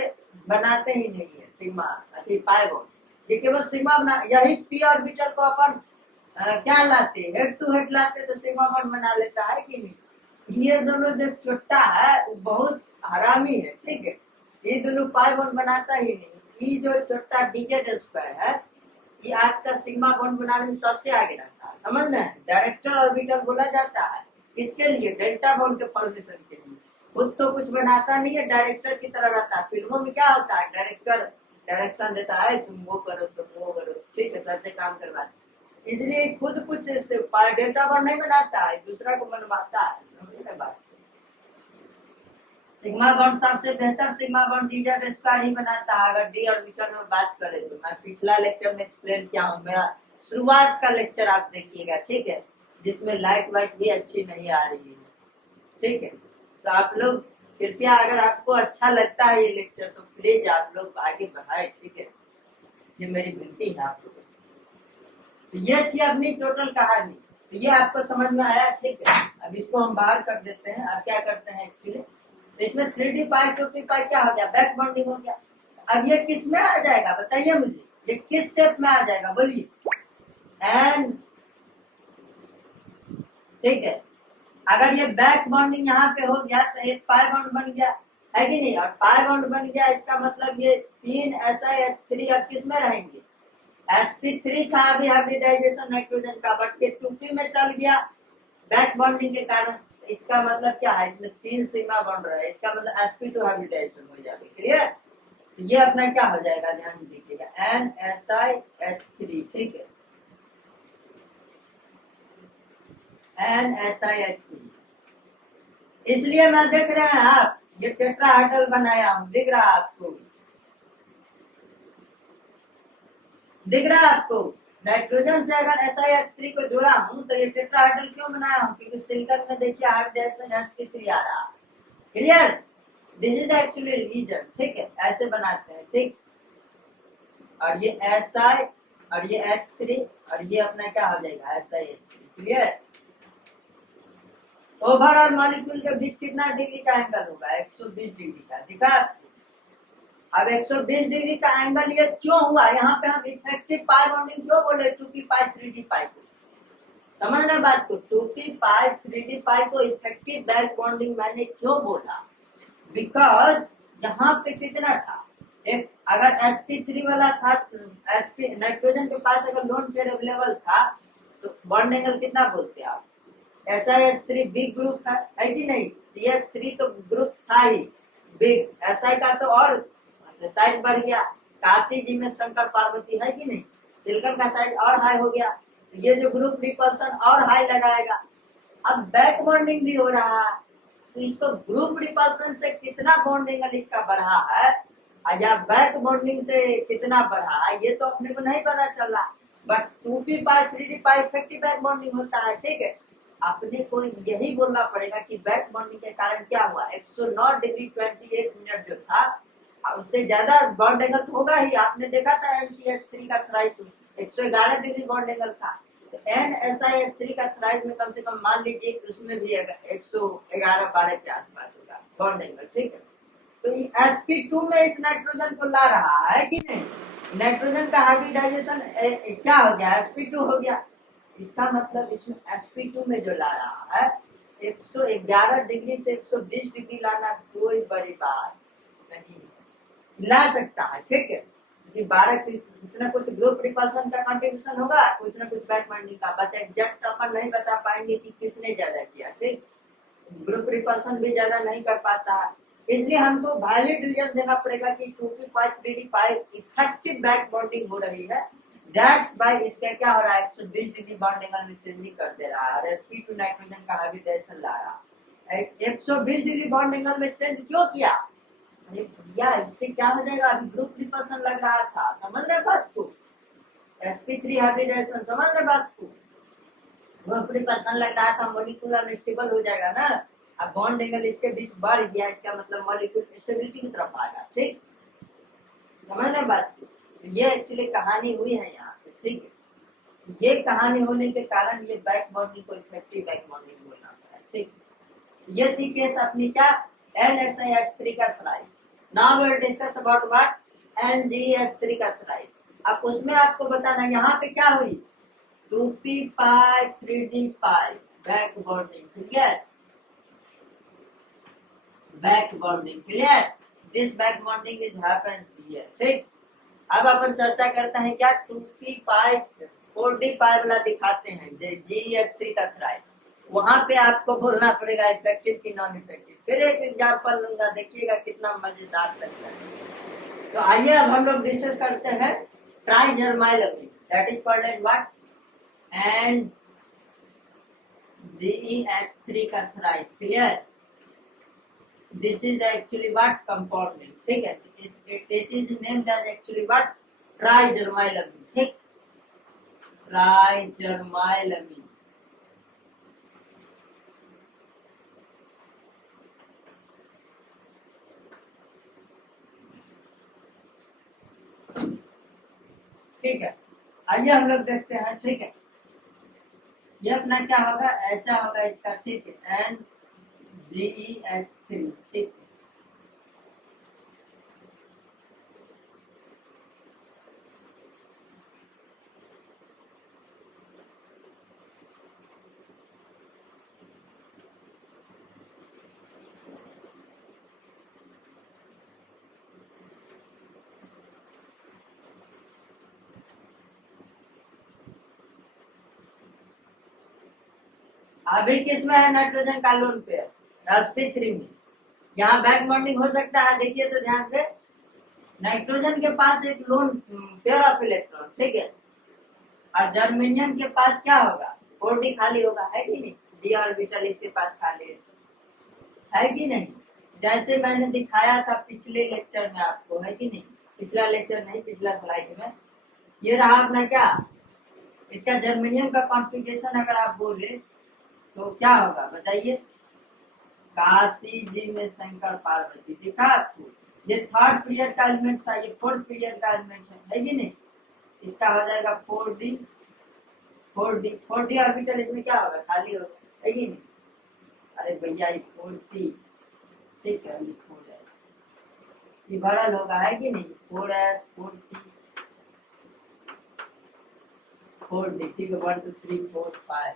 बनाते ही नहीं है सिग्मा अथी पाई बॉन्ड, ये केवल सिग्मा बना, यही पी ऑर्बिटल को अपन क्या लाते, हेड टू हेड लाते तो सिग्मा बॉन्ड बना लेता है कि नहीं। ये दोनों जो छोटा है वो बहुत हरामी है, ठीक है, ये दोनों पाई बॉन्ड बनाता ही नहीं। ये जो छोटा डीजेड स्क्वायर है ये आपका सिग्मा बॉन्ड बनाने में सबसे आगे रहता है, समझना है, डायरेक्टर ऑर्बिटल बोला जाता है इसके लिए, डेल्टा बॉन्ड के फॉर्मेशन के लिए, खुद तो कुछ बनाता नहीं है, डायरेक्टर की तरह रहता है। फिल्मों में क्या होता है, डायरेक्टर डायरेक्शन देता है, तुम वो करो तुम वो करो, ठीक है, सबसे काम करवाते, इसलिए खुद कुछ डेल्टा बॉन्ड नहीं बनाता है, दूसरा को बनवाता है, समझ रहे बात। सिग्मा बॉन्ड सबसे बेहतर सिग्मा बॉन्ड डीजेड स्क्वायर ही बनाता है। अगर डी ऑर्बिटल में बात करें तो मैं पिछला लेक्चर में एक्सप्लेन किया हूँ, मेरा शुरुआत का लेक्चर आप देखिएगा, ठीक है, जिसमें लाइट वाइट भी अच्छी नहीं आ रही है, ठीक है। तो आप लोग कृपया, अगर आपको अच्छा लगता है ये लेक्चर तो प्लीज आप लोग आगे बढ़ाए, ठीक है, ये मेरी विनती है आप लोगों से। तो ये थी अपनी टोटल कहानी, तो ये आपको समझ में आया, ठीक है। अब इसको हम बाहर कर देते हैं। अब क्या करते हैं एक्चुअली, तो इसमें 3D पाई 2P पाई क्या हो गया, बैक बॉन्डिंग हो गया। अब ये किस में आ जाएगा बताइए मुझे, ये किस शेप में आ जाएगा बोलिए, एन, ठीक है। अगर ये बैक बॉन्डिंग यहाँ पे हो गया तो एक पाई बॉन्ड बन गया, है कि नहीं, और पाई बॉन्ड बन गया, इसका मतलब ये 3 SiH3 अब किस में रहेंगे, sp3 था अभी हाइब्रिडाइजेशन नाइट्रोजन का, बट ये 2P में चल गया बैक बॉन्डिंग के कारण, इसका मतलब क्या है, इसमें 3 सिग्मा बॉन्ड रहा है, इसका मतलब sp2 हाइब्रिडाइजेशन हो जाएगा, क्लियर। ये अपना क्या हो जाएगा, ध्यान से देखिएगा, NSiH3, ठीक है, NSiH3। इसलिए मैं देख रहे हैं आप, ये टेट्राहेड्रल बनाया हूं, दिख रहा आपको, दिख रहा आपको, नाइट्रोजन से अगर SiH3 को जोड़ा हूं तो ये टेट्राहेड्रल क्यों बनाया हूं, क्योंकि सिलिकॉन में देखिए हाइब्रिडाइजेशन sp3 आ रहा, clear, this is actually reason, ठीक है, ऐसे बनाते हैं, ठीक। और ये Si और ये H3 और ये अपना क्या हो जाएगा SiH3, क्लियर। ओवरऑल मॉलिक्यूल के बीच कितना डिग्री का एंगल होगा, 120 डिग्री का, दिखा। अब 120 डिग्री का एंगल ये क्यों हुआ, यहाँ पे हम इफेक्टिव पाई बॉन्डिंग क्यों बोले 2p पाई 3d पाई को, समझना बात को, 2p पाई 3d पाई को इफेक्टिव बैक बॉन्डिंग मैंने क्यों बोला, बिकॉज यहाँ पे कितना था, एक अगर sp3 वाला था, sp नाइट्रोजन के पास अगर लोन पेयर अवेलेबल था तो बॉन्ड एंगल कितना बोलते हैं आप, SiH3 बिग ग्रुप था, है कि नहीं, CH3 तो ग्रुप था ही बिग, Si का तो और साइज बढ़ गया, काशी जी में शंकर पार्वती, है कि नहीं, सिलिकॉन का साइज और हाई हो गया, तो ये जो ग्रुप रिपल्सन और हाई लगाएगा। अब बैक बॉन्डिंग भी हो रहा है तो इसको ग्रुप रिपल्सन से कितना बॉन्ड एंगल इसका बढ़ा है या बैक बॉन्डिंग से कितना बढ़ा है ये तो अपने को नहीं पता चल रहा, but 2p pi 3d pi effective back bonding होता है, ठीक है। अपने को यही बोलना पड़ेगा कि बैक बॉन्डिंग के कारण क्या हुआ, 109 डिग्री 28 मिनट जो था उससे ज्यादा बॉन्ड एंगल तो होगा ही, आपने देखा था NCH3 का थ्राइस में 111 डिग्री बॉन्ड एंगल था, तो NSiH3 का थ्राइस में कम से कम मान लीजिए उसमें भी 111-12 के आसपास होगा बॉन्ड एंगल, ठीक है। तो ये sp2 में इस नाइट्रोजन को ला रहा है कि नहीं, नाइट्रोजन का हाइब्रिडाइजेशन क्या हो गया, sp2 हो गया, इसका मतलब इसमें sp2 में जो ला रहा है 111 डिग्री से 120 डिग्री लाना कोई बड़ी बात नहीं, ला सकता है, ठीक है, कि 12 कुछ ना कुछ ग्रुप रिपल्सन का कंट्रीब्यूशन होगा, कुछ ना कुछ बैक बॉन्डिंग का, बट एग्जैक्ट अपन नहीं बता पाएंगे कि किसने ज्यादा किया, ठीक, ग्रुप रिपल्सन भी ज्यादा नहीं कर पाता है, इसलिए हमको वैलिड रीजन देना पड़ेगा कि 2p पाई 3d पाई इफेक्टिव बैक बॉन्डिंग हो रही है, दैट्स बाय इसका क्या हो रहा है 120 डिग्री बॉन्ड एंगल में चेंजिंग कर दे रहा है, sp2 नाइट्रोजन का हाइब्रिडाइजेशन ला रहा है, 120 डिग्री बॉन्ड एंगल में चेंज क्यों किया, भैया इससे क्या हो जाएगा, अभी ग्रुप रिपल्सन लग रहा था, समझ रहे बात को, sp3 हाइब्रिडाइजेशन, समझ रहे बात को, वो अपनी पसंद लग रहा था, मॉलिक्यूल अनस्टेबल हो जाएगा ना। अब बॉन्ड एंगल इसके बीच बढ़ गया, इसका मतलब मॉलिक्यूल स्टेबिलिटी की तरफ आ गया। ठीक, समझना बात। ये एक्चुअली कहानी हुई है यहाँ पे। ठीक है, ये कहानी होने के कारण ये बैक बॉन्डिंग को इफेक्टिव बैक बॉन्डिंग बोलना पड़ा। ठीक, ये थी केस अपनी क्या, NSIH3 का thrice. Now we will discuss about what, NGH3 का थ्राइस। अब उसमें आपको बताना यहाँ पे क्या हुई, 2p pi 3d pi back bonding. Clear, back bonding clear, this back bonding is happens here. ठीक, अब अपन चर्चा करते हैं क्या, 2p पाई 4d पाई वाला दिखाते हैं GH3 का थ्राइस। वहां पे आपको बोलना पड़ेगा इफेक्टिव की नॉन इफेक्टिव। फिर एक एग्जांपल लूंगा, देखिएगा कितना मजेदार तरीका है। तो आइए अब हम लोग डिस्कस करते हैं trigermylamine, that is called as what, and GEH3 का thrice. Clear, this is actually what, compounding. ठीक है, it is named as actually what, trigermylamine. ठीक, ट्राइजरमाइलमिन। ठीक है, आइए हम लोग देखते हैं। ठीक है, ये अपना क्या होगा, ऐसा होगा इसका। ठीक है, NGEH3। ठीक, अभी किसमें है नाइट्रोजन का लोन पेयर, sp3 में। यहाँ बैक बॉन्डिंग हो सकता है, देखिए तो ध्यान से, नाइट्रोजन के पास एक लोन पेयर ऑफ इलेक्ट्रॉन। ठीक है, और जर्मेनियम के पास क्या होगा, 4d खाली होगा, है कि नहीं, d ऑर्बिटल इसके पास खाली है कि नहीं, जैसे मैंने दिखाया था पिछले लेक्चर में आपको, है कि नहीं, पिछला लेक्चर नहीं, पिछला स्लाइड में। ये रहा अपना क्या, इसका जर्मेनियम का कॉन्फ़िगरेशन अगर आप बोले तो क्या होगा बताइए, काशी जी में शंकर पार्वती दिखा आपको, ये थर्ड पीरियड का एलिमेंट था, ये फोर्थ पीरियड का एलिमेंट है कि नहीं। इसका हो जाएगा 4d, 4d ऑर्बिटल इसमें क्या होगा, खाली होगा, है कि नहीं। अरे भैया ये 4p, ठीक है, 4s ये बड़ा होगा, है कि नहीं, 4s 4p 4d। ठीक है, 1 2 3 4 5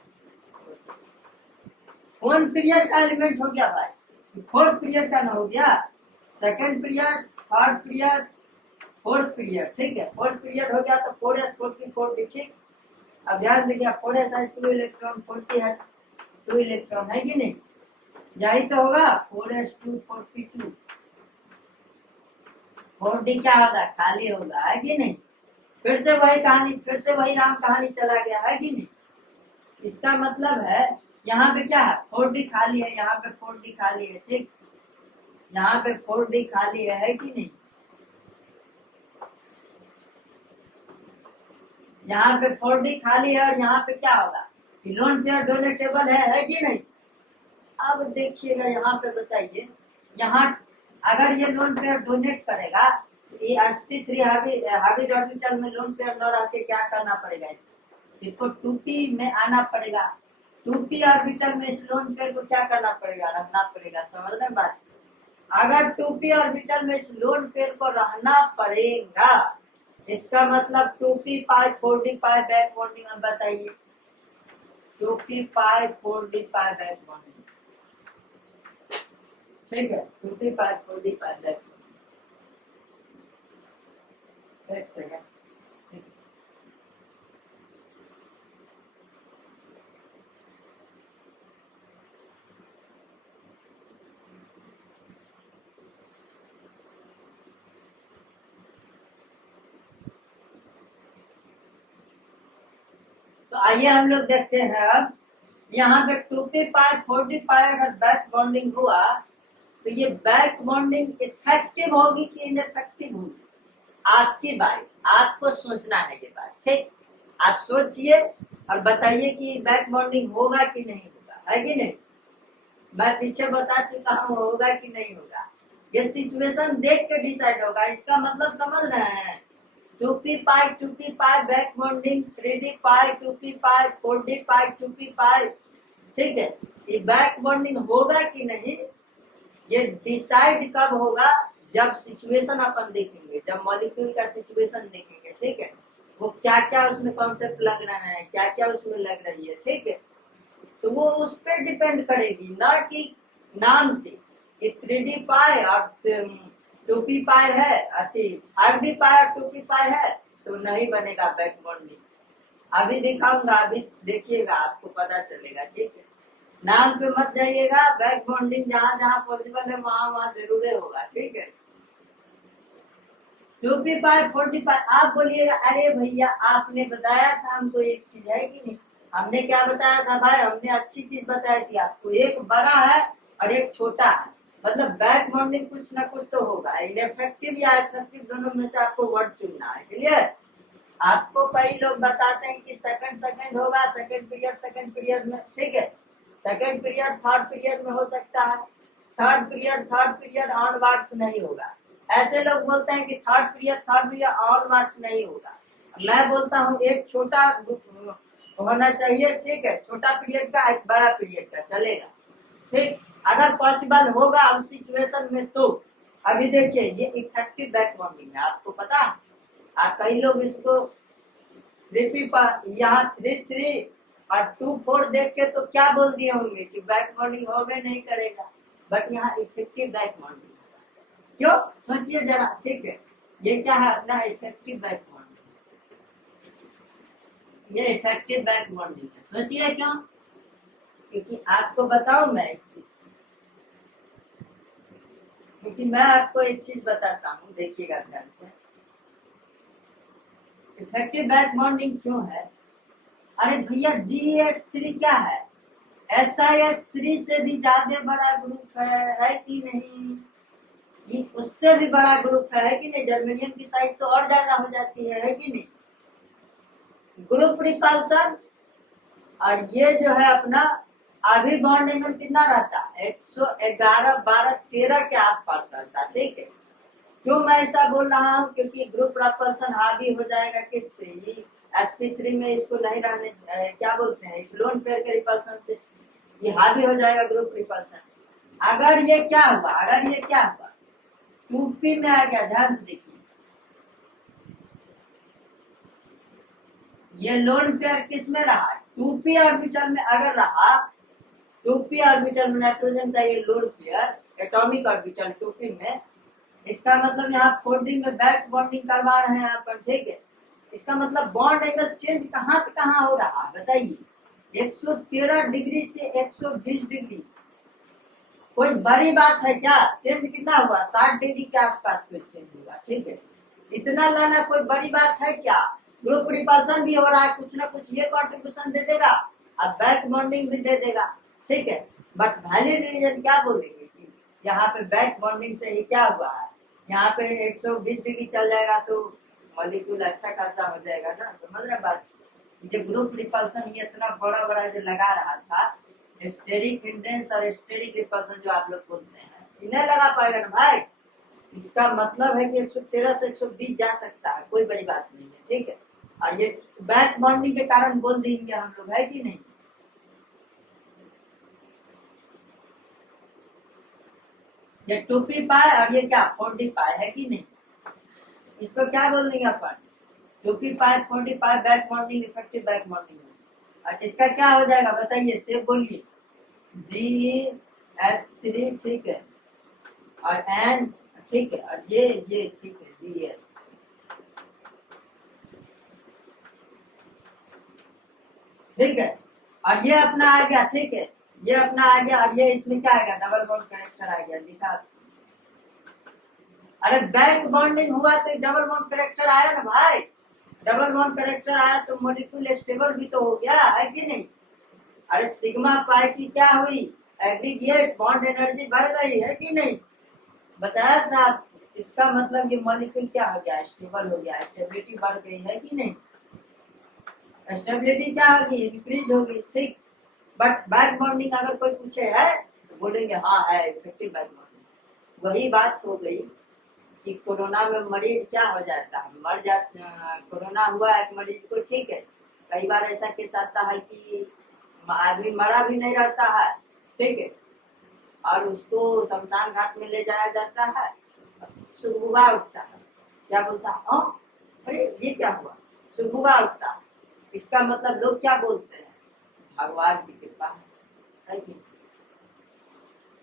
कौन पीरियड का एलिमेंट हो गया भाई, फोर्थ पीरियड का ना हो गया, second period, third period, fourth period. ठीक है, फोर्थ पीरियड हो गया तो 4s 4p 4d। ठीक, अब ध्यान देखिए, 4s है 2 इलेक्ट्रॉन, 4p है 2 इलेक्ट्रॉन, है कि नहीं, यही तो होगा, 4s 2 4p 2, 4d क्या होगा, खाली होगा, है कि नहीं। फिर से वही कहानी, फिर से वही राम कहानी चला गया, है कि नहीं। इसका मतलब है यहाँ पे क्या है, 4d खाली है, यहाँ पे 4d खाली है। ठीक, यहाँ पे 4d खाली है कि नहीं, यहाँ पे 4d खाली है, और यहाँ पे क्या होगा, लोन पेयर डोनेटेबल है कि नहीं। अब देखिएगा यहाँ पे बताइए, यहाँ अगर ये लोन पेयर डोनेट करेगा, ये sp3 हार्डी ऑर्बिटल में लोन पेयर न रह के क्या करना पड़ेगा, इसको 2p में आना पड़ेगा, 2p ऑर्बिटल में इस लोन पेयर को क्या करना पड़ेगा, रहना पड़ेगा। समझना बात, अगर 2p ऑर्बिटल में इस लोन पेयर को रहना पड़ेगा, इसका मतलब 2p पाई 4d पाई बैक बॉन्डिंग। अब बताइए, 2p पाई 4d पाई बैक बॉन्डिंग। ठीक है, 2p पाई 4d पाई बैक बॉन्डिंग। एक सेकंड, तो आइए हम लोग देखते हैं। अब यहाँ पे 2p पाई 4d पाई अगर बैक बॉन्डिंग हुआ तो ये बैक बॉन्डिंग इफेक्टिव होगी कि इनइफेक्टिव होगी, आपकी बारी, आपको सोचना है ये बात। ठीक, आप सोचिए और बताइए कि बैक बॉन्डिंग होगा कि नहीं होगा, है कि नहीं? मैं पीछे बता चुका हूँ होगा कि नहीं होगा। ये सिचुएशन देख के डिसाइड होगा। इसका मतलब समझ रहे हैं? 2p पाई 2p पाई बैक बॉन्डिंग, 3d पाई 2p पाई 4d पाई 2p पाई, ठीक है। ये बैक बॉन्डिंग होगा कि नहीं, ये डिसाइड कब होगा? जब सिचुएशन अपन देखेंगे, जब मॉलिक्यूल का सिचुएशन देखेंगे, ठीक है। वो क्या क्या उसमें कॉन्सेप्ट लग रहा है, क्या क्या उसमें लग रही है, ठीक है। तो वो उस पर डिपेंड करेगी, ना कि नाम से कि 3d पाई और 2p पाई है, अच्छी 5d पाई और 2p पाई है तो नहीं बनेगा बैक बॉन्डिंग। अभी दिखाऊंगा, अभी देखिएगा, आपको पता चलेगा, ठीक है। नाम पे मत जाइएगा, बैक बॉन्डिंग जहां जहां पॉसिबल है वहां वहां जरूर होगा, ठीक है। 2p पाई 4d पाई, आप बोलिएगा अरे भैया आपने बताया था हमको एक चीज, है कि नहीं? हमने क्या बताया था भाई? हमने अच्छी चीज बताई थी आपको, एक बड़ा है और एक छोटा है। मतलब बैक बॉन्डिंग कुछ ना कुछ तो होगा, इनफेक्टिव या इफेक्टिव दोनों में से आपको वर्ड चुनना है, क्लियर? आपको कई लोग बताते हैं कि सेकंड होगा, सेकंड पीरियड में, ठीक है। सेकंड पीरियड थर्ड पीरियड में हो सकता है, थर्ड पीरियड ऑनवर्ड्स नहीं होगा। ऐसे लोग बोलते हैं कि थर्ड पीरियड ऑनवर्ड्स नहीं होगा। मैं बोलता हूँ एक छोटा होना चाहिए, ठीक है, छोटा पीरियड का एक बड़ा पीरियड का चलेगा, ठीक। अगर पॉसिबल होगा उस सिचुएशन में तो अभी देखिए ये इफेक्टिव बैक बॉन्डिंग है, आपको पता है। कई लोग इसको 3p यहाँ 3 और 2 4 देख के तो क्या बोल दिए होंगे कि बैक बॉन्डिंग होगा नहीं करेगा, बट यहाँ इफेक्टिव बैक बॉन्डिंग होगा। क्यों? सोचिए जरा, ठीक है। ये क्या है अपना इफेक्टिव बैक बॉन्डिंग, ये इफेक्टिव बैक बॉन्डिंग है। सोचिए क्यों? क्योंकि आपको बताऊं मैं एक चीज, क्योंकि मैं आपको एक चीज बताता हूँ, देखिएगा ध्यान से। इफेक्टिव बैक बॉन्डिंग क्यों है? अरे भैया GH3 क्या है? SiH3 से भी ज्यादा बड़ा ग्रुप है कि नहीं? ये उससे भी बड़ा ग्रुप है कि नहीं? जर्मेनियम की साइज तो और ज्यादा हो जाती है कि नहीं? ग्रुप रिपल्सन, और ये जो है अपना अभी बॉन्ड एंगल कितना रहता है? 111 12 13 के आसपास रहता है, ठीक है। क्यों मैं ऐसा बोल रहा हूँ? क्योंकि ग्रुप रिपल्सन हावी हो जाएगा किस पे? sp3 में इसको नहीं रहने, क्या बोलते हैं, इस लोन पेयर के रिपल्सन से ये हावी हो जाएगा ग्रुप रिपल्सन। अगर ये क्या हुआ, 2p में आ गया, ध्यान से देखिए, ये लोन पेयर किस में रहा? 2p ऑर्बिटल में अगर रहा, 2p ऑर्बिटल में नाइट्रोजन का ये lone pair atomic orbital 2p में, इसका मतलब यहाँ 4d में बैक बॉन्डिंग करवा रहे हैं अपन, ठीक है। इसका मतलब बॉन्ड एंगल चेंज कहाँ से कहाँ हो रहा है बताइए? 113 डिग्री से 120 डिग्री। कोई बड़ी बात है क्या? चेंज कितना हुआ? 60 डिग्री के आसपास कोई चेंज हुआ, ठीक है। इतना लाना कोई बड़ी बात है क्या? ग्रुप रिपल्सन भी हो रहा है, कुछ ना कुछ ये कॉन्ट्रीब्यूशन दे देगा, अब बैक बॉन्डिंग भी दे देगा, ठीक है। बट वैलिड रीजन क्या बोलेंगे कि यहाँ पे बैक बॉन्डिंग से ही क्या हुआ है? यहाँ पे 120 डिग्री चल जाएगा तो मॉलिक्यूल अच्छा खासा हो जाएगा ना, समझ रहे बात? जो ग्रुप रिपल्सन ये इतना बड़ा बड़ा जो लगा रहा था, स्टेरिक हिंड्रेंस और स्टेरिक रिपल्सन जो आप लोग बोलते हैं, इन्हें लगा पाएगा ना भाई? इसका मतलब है कि 113 से 120 जा सकता है, कोई बड़ी बात नहीं है, ठीक है। और ये बैक बॉन्डिंग के कारण बोल देंगे हम लोग, है कि नहीं? ये 2p पाए और ये क्या 4d पाए, है कि नहीं? इसको क्या बोल देंगे अपन? 2p पाए 4d पाए back bonding, effective back bonding. और इसका क्या हो जाएगा बताइए, से बोलिए। GH3, ठीक है, और N, ठीक है, और ये ठीक है, GS, ठीक है। और ये अपना आ गया, ठीक है, ये अपना आ गया, और ये इसमें क्या आ गया? डबल बॉन्ड कनेक्शन आ गया, दिखा। अरे बैक बॉन्डिंग हुआ तो डबल बॉन्ड कनेक्टर आया ना भाई। डबल बॉन्ड कनेक्टर आया तो मॉलिक्यूल स्टेबल भी तो हो गया, है कि नहीं? अरे सिग्मा पाई की क्या हुई? एग्रीगेट बॉन्ड एनर्जी बढ़ गई, है कि नहीं? बताया था। इसका मतलब ये मॉलिक्यूल क्या हो गया? स्टेबल हो गया, स्टेबिलिटी बढ़ गई, है कि नहीं? स्टेबिलिटी क्या होगी, इंक्रीज होगी, ठीक। बट बैक बॉन्डिंग अगर कोई पूछे है तो बोलेंगे हाँ है इफेक्टिव बैक बॉन्डिंग। वही बात हो गई कि कोरोना में मरीज क्या हो जाता है, मर जाता, कोरोना हुआ एक मरीज को, ठीक है, कई बार ऐसा केस आता है कि आदमी मरा भी नहीं रहता है, ठीक है, और उसको शमशान घाट में ले जाया जाता है, सुबह उठता है, क्या बोलता है, हाँ अरे ये क्या हुआ, सुबह उठता है, इसका मतलब लोग क्या बोलते हैं, भगवान की कृपा है कि?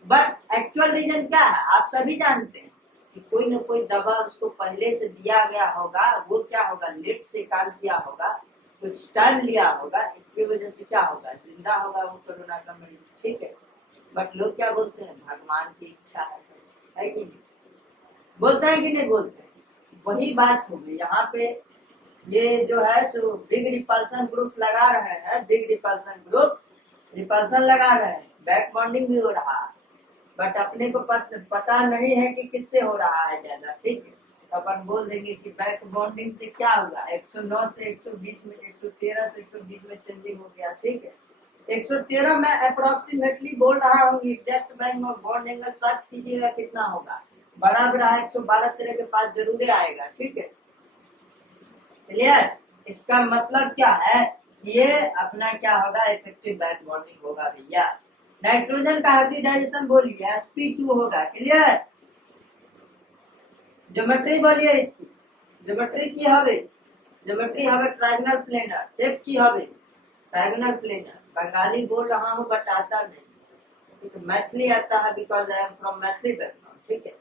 बट एक्चुअल रीजन क्या है, आप सभी जानते हैं कि कोई न कोई दवा उसको पहले से दिया गया होगा, वो क्या होगा, लेट से काम किया होगा, कुछ टाइम लिया होगा, इसकी वजह से क्या होगा, जिंदा होगा वो कोरोना का मरीज, ठीक है। बट लोग क्या बोलते हैं, भगवान की इच्छा है सब, है कि नहीं, बोलते हैं कि नहीं बोलते हैं? वही बात होगी यहाँ पे। ये जो है सो बिग रिपल्सन ग्रुप लगा रहे हैं, बिग रिपल्सन ग्रुप रिपल्सन लगा रहे हैं, बैक बॉन्डिंग भी हो रहा है, बट अपने को पता नहीं है कि किससे हो रहा है ज्यादा, ठीक है, तो अपन बोल देंगे कि बैक बॉन्डिंग से क्या हुआ, 109 से 120 में, 113 से 120 में चेंजिंग हो गया, ठीक है। 113 में अप्रोक्सीमेटली बोल रहा हूँ, exact bank of bond angle search कीजिएगा कितना होगा, बड़ा बड़ा 112 तेरे के पास जरूर आएगा, ठीक है, क्लियर। इसका मतलब क्या है, ये अपना क्या होगा, इफेक्टिव बैक बॉन्डिंग होगा भैया। नाइट्रोजन का हाइब्रिडाइजेशन बोलिए sp2 होगा, क्लियर। ज्योमेट्री बोलिए इसकी, ज्योमेट्री की हवे, ज्योमेट्री हवे ट्रायंगल प्लेनर, शेप की हवे ट्रायंगल प्लेनर। बंगाली बोल रहा हूँ बट आता नहीं, तो मैथिली आता है because I am from Maithili background, ठीक है।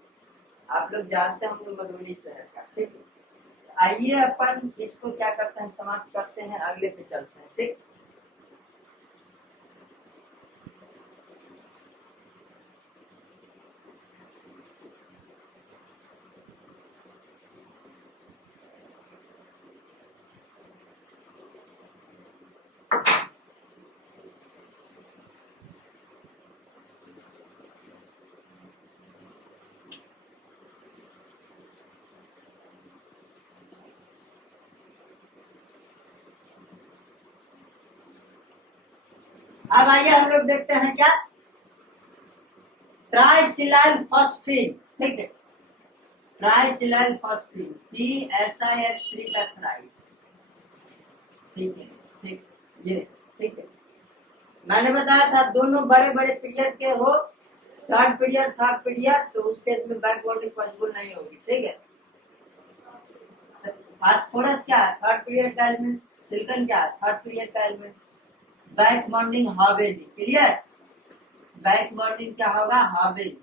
आप लोग जानते होंगे मधुबनी शहर का, ठीक है। आइए अपन इसको क्या करते हैं, समाप्त करते हैं, अगले पे चलते हैं, ठीक। अब आइए हम लोग देखते हैं क्या, ट्राइसिलाइल फॉस्फेट, ठीक है, ट्राइसिलाइल फॉस्फेट TSIS3 का थ्राइस, ठीक है, ठीक, ये ठीक है। मैंने बताया था दोनों बड़े बड़े पीरियड के हो, थर्ड पीरियड, तो उस केस में बैक बॉन्डिंग पॉसिबल नहीं होगी, ठीक है। फास्फोरस क्या है, थर्ड पीरियड का एलिमेंट, सिलिकॉन क्या है, थर्ड पीरियड का एलिमेंट, बैक बॉन्डिंग हावेली, क्लियर। बैक बॉन्डिंग क्या होगा, हावेली,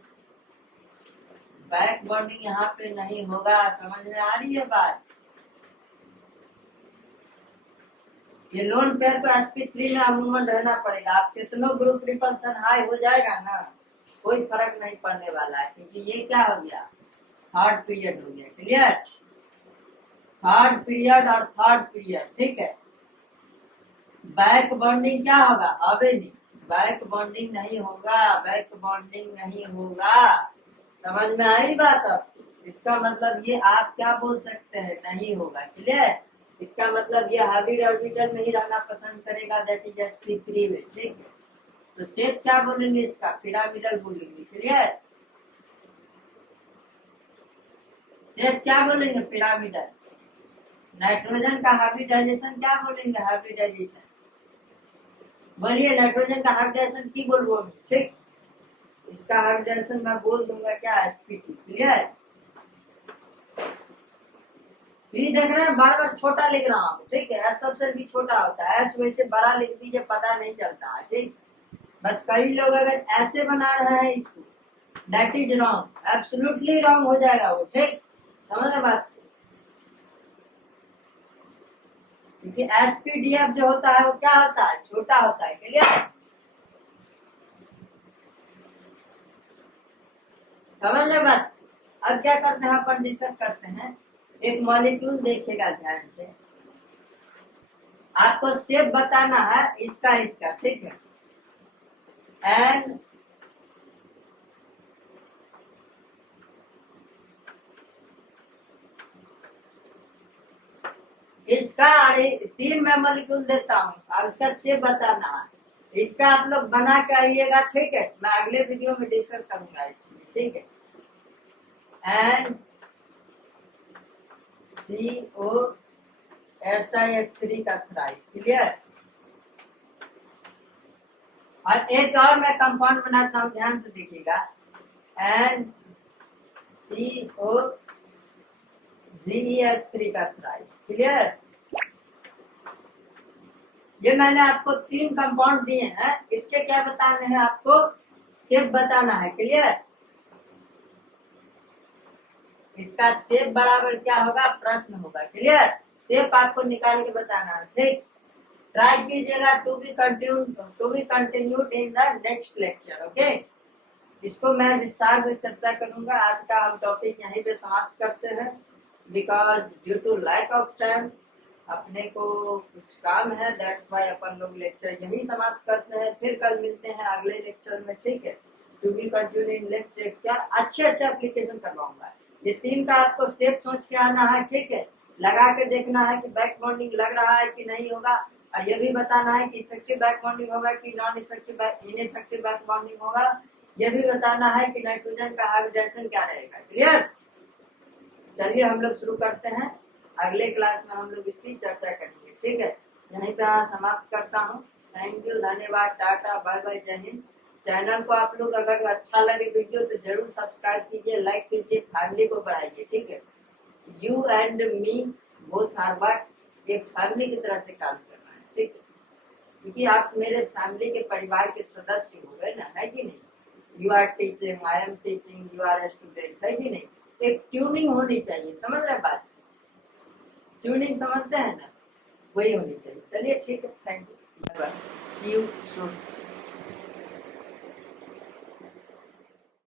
बैक बॉन्डिंग यहाँ पे नहीं होगा, समझ में आ रही है बात। ये लोन पेयर को sp3 में अमूमन रहना पड़ेगा, आप कितनों ग्रुप रिपल्सन हाई हो जाएगा ना, कोई फर्क नहीं पड़ने वाला है, क्योंकि ये क्या हो गया, थर्ड पीरियड हो गया, क्लियर। थर्ड पीरियड और थर्ड पीरियड, ठीक है। बैक बॉन्डिंग क्या होगा, हवेली, बैक बॉन्डिंग नहीं होगा, बैक बॉन्डिंग नहीं होगा, समझ में आई बात आपको। इसका मतलब ये आप क्या बोल सकते हैं, नहीं होगा, क्लियर। इसका मतलब ये हाइब्रिड ऑर्बिटल में ही रहना पसंद करेगा, दैट इज sp3 में, ठीक है। तो शेप क्या बोलेंगे इसका, पिरामिडल बोलेंगे, क्लियर। शेप क्या बोलेंगे, पिरामिडल। नाइट्रोजन का हाइब्रिडाइजेशन क्या बोलेंगे, हाइब्रिडाइजेशन, बोलिए नाइट्रोजन का हाइब्रिडाइजेशन की बोलबो, ठीक। इसका हाइब्रिडाइजेशन मैं बोल दूंगा क्या, sp2, क्लियर। ये देख रहे हैं, बार बार छोटा लिख रहा हूँ, ठीक है, एस सबसे भी छोटा होता है, एस वैसे बड़ा लिख दीजिए, पता नहीं चलता है, ठीक। बट कई लोग अगर ऐसे बना रहे हैं इसको, that is wrong, absolutely wrong हो जाएगा वो, ठीक, समझ रहे बात। क्योंकि एसपीडीएफ जो होता है वो क्या होता है, छोटा होता है, क्लियर, समझ रहे बात। अब क्या करते हैं, अपन डिस्कस करते हैं, एक मॉलिक्यूल देखेगा ध्यान से, आपको शेप बताना है इसका इसका, ठीक है। एन इसका 3 मैं मॉलिक्यूल देता हूँ, अब इसका शेप बताना है। इसका आप लोग बना के आइएगा, ठीक है। मैं अगले वीडियो में डिस्कस करूंगा एक्चुअली, ठीक है। NCOSIH3 का थ्राइस, क्लियर। और एक और मैं कंपाउंड बनाता हूं, ध्यान से देखिएगा। NCOGES3 का थ्राइस, क्लियर। ये मैंने आपको 3 कंपाउंड दिए हैं, इसके क्या बताने हैं आपको, शेप बताना है, क्लियर। इसका शेप बराबर क्या होगा, प्रश्न होगा, क्लियर। शेप आपको निकाल के बताना है, ठीक। ट्राई कीजिएगा to be continued in the next lecture, okay. इसको मैं विस्तार से चर्चा करूंगा। आज का हम टॉपिक यहीं पे समाप्त करते हैं, because due to lack of time, अपने को कुछ काम है, दैट्स वाई अपन लोग लेक्चर यही समाप्त करते हैं। फिर कल मिलते हैं अगले लेक्चर में, ठीक है। To be continued in next lecture अच्छे एप्लीकेशन करवाऊंगा। ये 3 का आपको शेप सोच के आना है, ठीक है। लगा के देखना है कि बैक बॉन्डिंग लग रहा है कि नहीं होगा, और ये भी बताना है कि इफेक्टिव बैक बॉन्डिंग होगा कि non effective ineffective back bonding होगा। ये भी बताना है कि नाइट्रोजन का हाइब्रिडाइजेशन क्या रहेगा, क्लियर। चलिए हम लोग शुरू करते हैं, अगले क्लास में हम लोग इसकी चर्चा करेंगे, ठीक है। यहीं पे समाप्त करता हूँ। थैंक यू, धन्यवाद, टाटा, बाय बाय, जय हिंद। चैनल को आप लोग अगर अच्छा लगे वीडियो तो जरूर सब्सक्राइब कीजिए, लाइक कीजिए, फैमिली को बढ़ाइए, ठीक है। You and me both are what, एक फैमिली की तरह से काम करना है, ठीक है। क्योंकि आप मेरे फैमिली के परिवार के सदस्य हो गए ना, है कि नहीं। You are teaching, I am teaching, you are student, है कि नहीं। एक ट्यूनिंग होनी चाहिए, समझ रहे बात, ट्यूनिंग समझते हैं ना, वही होनी चाहिए। चलिए ठीक है, thank you, bye bye, see you soon.